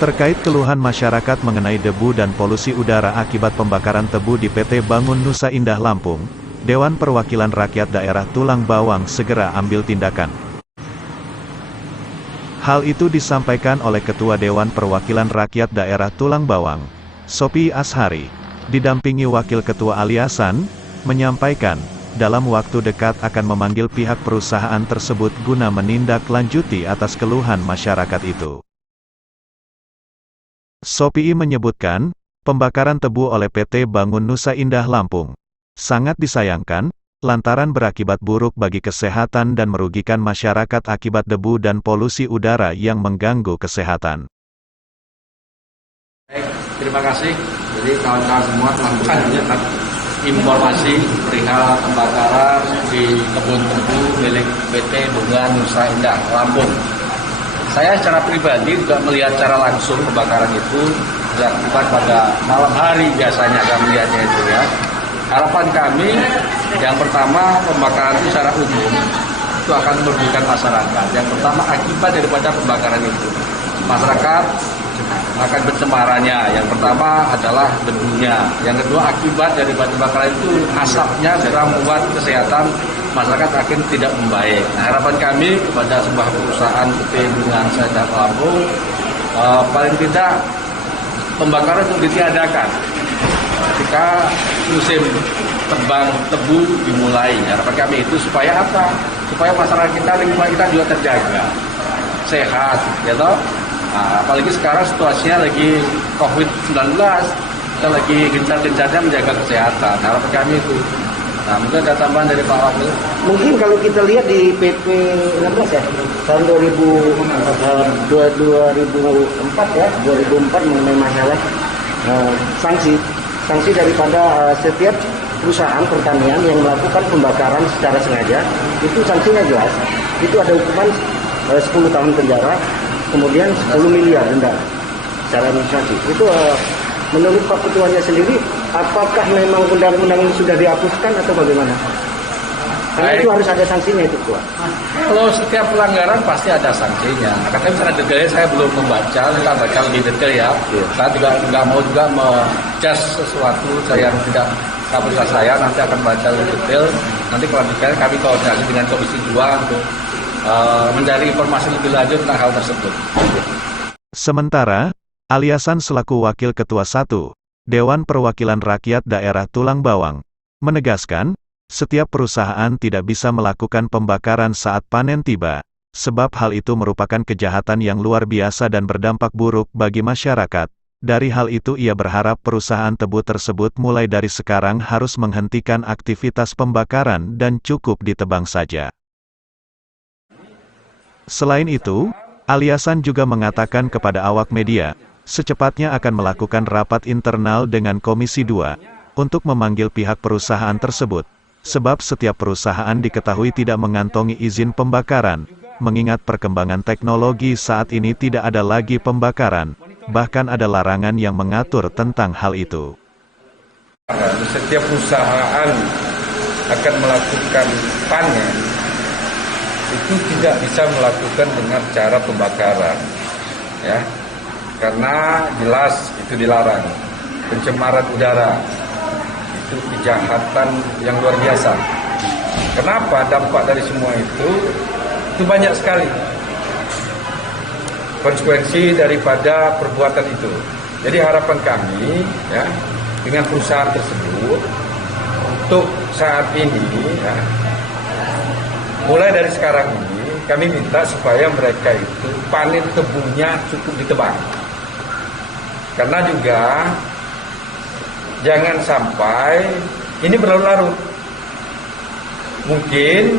Terkait keluhan masyarakat mengenai debu dan polusi udara akibat pembakaran tebu di PT Bangun Nusa Indah Lampung, Dewan Perwakilan Rakyat Daerah Tulang Bawang segera ambil tindakan. Hal itu disampaikan oleh Ketua Dewan Perwakilan Rakyat Daerah Tulang Bawang, Sopi Ashari, didampingi Wakil Ketua Aliasan, menyampaikan, dalam waktu dekat akan memanggil pihak perusahaan tersebut guna menindaklanjuti atas keluhan masyarakat itu. Sopi menyebutkan, pembakaran tebu oleh PT Bangun Nusa Indah Lampung sangat disayangkan, lantaran berakibat buruk bagi kesehatan dan merugikan masyarakat akibat debu dan polusi udara yang mengganggu kesehatan. Baik, terima kasih. Jadi kawan-kawan semua telah mendengar informasi perihal pembakaran di kebun tebu milik PT Bangun Nusa Indah Lampung. Saya secara pribadi juga melihat secara langsung pembakaran itu dilakukan pada malam hari biasanya kami melihatnya itu ya. Harapan kami yang pertama pembakaran itu secara umum itu akan merugikan masyarakat. Yang pertama akibat daripada pembakaran itu masyarakat akan pencemarannya. Yang pertama adalah debunya. Yang kedua akibat daripada pembakaran itu asapnya sudah membuat kesehatan masyarakat akan tidak membaik. Nah, harapan kami kepada sebuah perusahaan PT Bangun Nusa Indah Lampung paling tidak pembakaran itu ditiadakan ketika musim tebang tebu dimulai. Harapan kami itu supaya apa? Supaya masyarakat kita, lingkungan kita juga terjaga, sehat, ya toh. Nah, apalagi sekarang situasinya lagi COVID-19, kita lagi gencar-gencarnya menjaga kesehatan. Harapan kami itu. Nah, mungkin ada tambahan dari Pak Wakil. Mungkin kalau kita lihat di PP 16 ya, tahun 2004 ya, 2004 mengenai masalah sanksi daripada setiap perusahaan pertanian yang melakukan pembakaran secara sengaja, itu sanksinya jelas. Itu ada hukuman 10 tahun penjara, kemudian 10 miliar denda secara administrasi. Itu menurut Pak Ketuanya sendiri, apakah memang undang-undang ini sudah dihapuskan atau bagaimana? Karena itu harus ada sanksinya itu, Pak. Kalau setiap pelanggaran pasti ada sanksinya. Katanya misalnya detailnya saya belum membaca, kita baca lebih detail ya. Saya juga nggak mau juga menjudge sesuatu yang tidak kapasitas saya, nanti akan baca lebih detail. Nanti kalau detail kami koordinasi dengan Komisi 2 untuk mencari informasi lebih lanjut tentang hal tersebut. Sementara, Aliasan selaku Wakil Ketua 1, Dewan Perwakilan Rakyat Daerah Tulang Bawang, menegaskan, setiap perusahaan tidak bisa melakukan pembakaran saat panen tiba, sebab hal itu merupakan kejahatan yang luar biasa dan berdampak buruk bagi masyarakat. Dari hal itu ia berharap perusahaan tebu tersebut mulai dari sekarang harus menghentikan aktivitas pembakaran dan cukup ditebang saja. Selain itu, Aliasan juga mengatakan kepada awak media, secepatnya akan melakukan rapat internal dengan Komisi 2, untuk memanggil pihak perusahaan tersebut, sebab setiap perusahaan diketahui tidak mengantongi izin pembakaran, mengingat perkembangan teknologi saat ini tidak ada lagi pembakaran, bahkan ada larangan yang mengatur tentang hal itu. Setiap perusahaan akan melakukan panen, itu tidak bisa melakukan dengan cara pembakaran, ya, karena jelas itu dilarang. Pencemaran udara itu kejahatan yang luar biasa. Kenapa? Dampak dari semua itu banyak sekali konsekuensi daripada perbuatan itu. Jadi harapan kami, ya, dengan perusahaan tersebut untuk saat ini, ya, mulai dari sekarang ini kami minta supaya mereka itu panen tebunya cukup ditebang. Karena juga jangan sampai ini berlarut-larut. Mungkin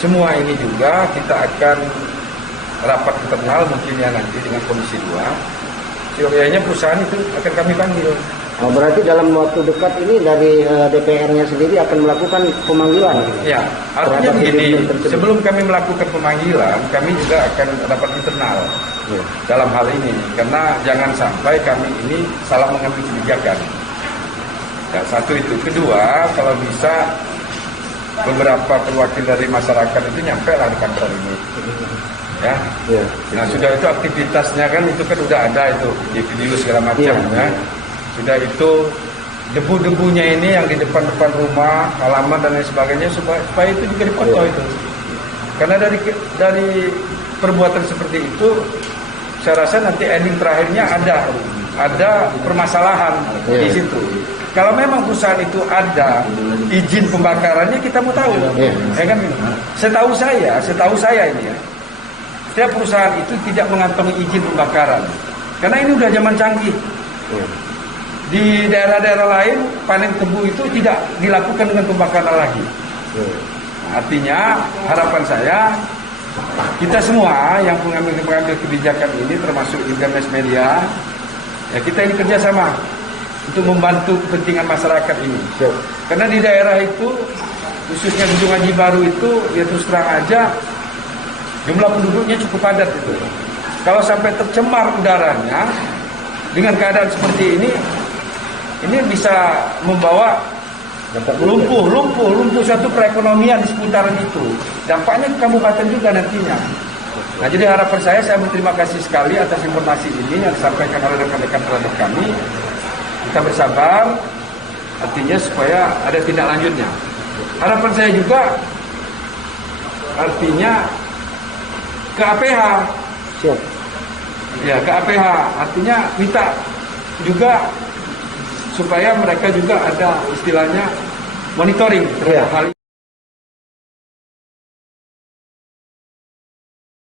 semua ini juga kita akan rapat internal mungkin ya nanti dengan Komisi 2. Seyogyanya perusahaan itu akan kami panggil. Berarti dalam waktu dekat ini dari DPR-nya sendiri akan melakukan pemanggilan? Ya, artinya begini, sebelum kami melakukan pemanggilan, kami juga akan rapat internal dalam hal ini. Karena jangan sampai kami ini salah mengambil kebijakan. Ya, satu itu. Kedua, kalau bisa beberapa perwakilan dari masyarakat itu nyampe lah di kantor ini. ya. Iya. Nah sudah itu aktivitasnya kan itu kan udah ada itu di video segala macam Iya. ya. Sudah itu debu-debunya ini yang di depan-depan rumah, halaman dan lain sebagainya supaya itu juga dipantau Iya. itu. Karena dari perbuatan seperti itu saya rasa nanti ending terakhirnya ada permasalahan Iya. di situ. Kalau memang perusahaan itu ada izin pembakarannya kita mau tahu. Iya. Ya kan? Setahu saya ini ya. Setiap perusahaan itu tidak mengantongi izin pembakaran. Karena ini udah zaman canggih. Iya. Di daerah-daerah lain panen tebu itu tidak dilakukan dengan pembakaran lagi. Iya. Artinya harapan saya kita semua yang mengambil kebijakan ini termasuk internet media ya kita ini kerjasama untuk membantu kepentingan masyarakat ini. Siap. Karena di daerah itu khususnya Gedung Haji Baru itu ya terus terang aja jumlah penduduknya cukup padat itu. Kalau sampai tercemar udaranya dengan keadaan seperti ini bisa membawa lumpuh suatu perekonomian di seputaran itu. Dampaknya ke kabupaten juga nantinya. Nah jadi harapan saya berterima kasih sekali atas informasi ini yang disampaikan oleh rekan-rekan terhadap kami. Kita bersabar, artinya supaya ada tindak lanjutnya. Harapan saya juga artinya ke APH. Siap. Ya ke APH, artinya minta juga supaya mereka juga ada istilahnya monitoring terhadap hal ini.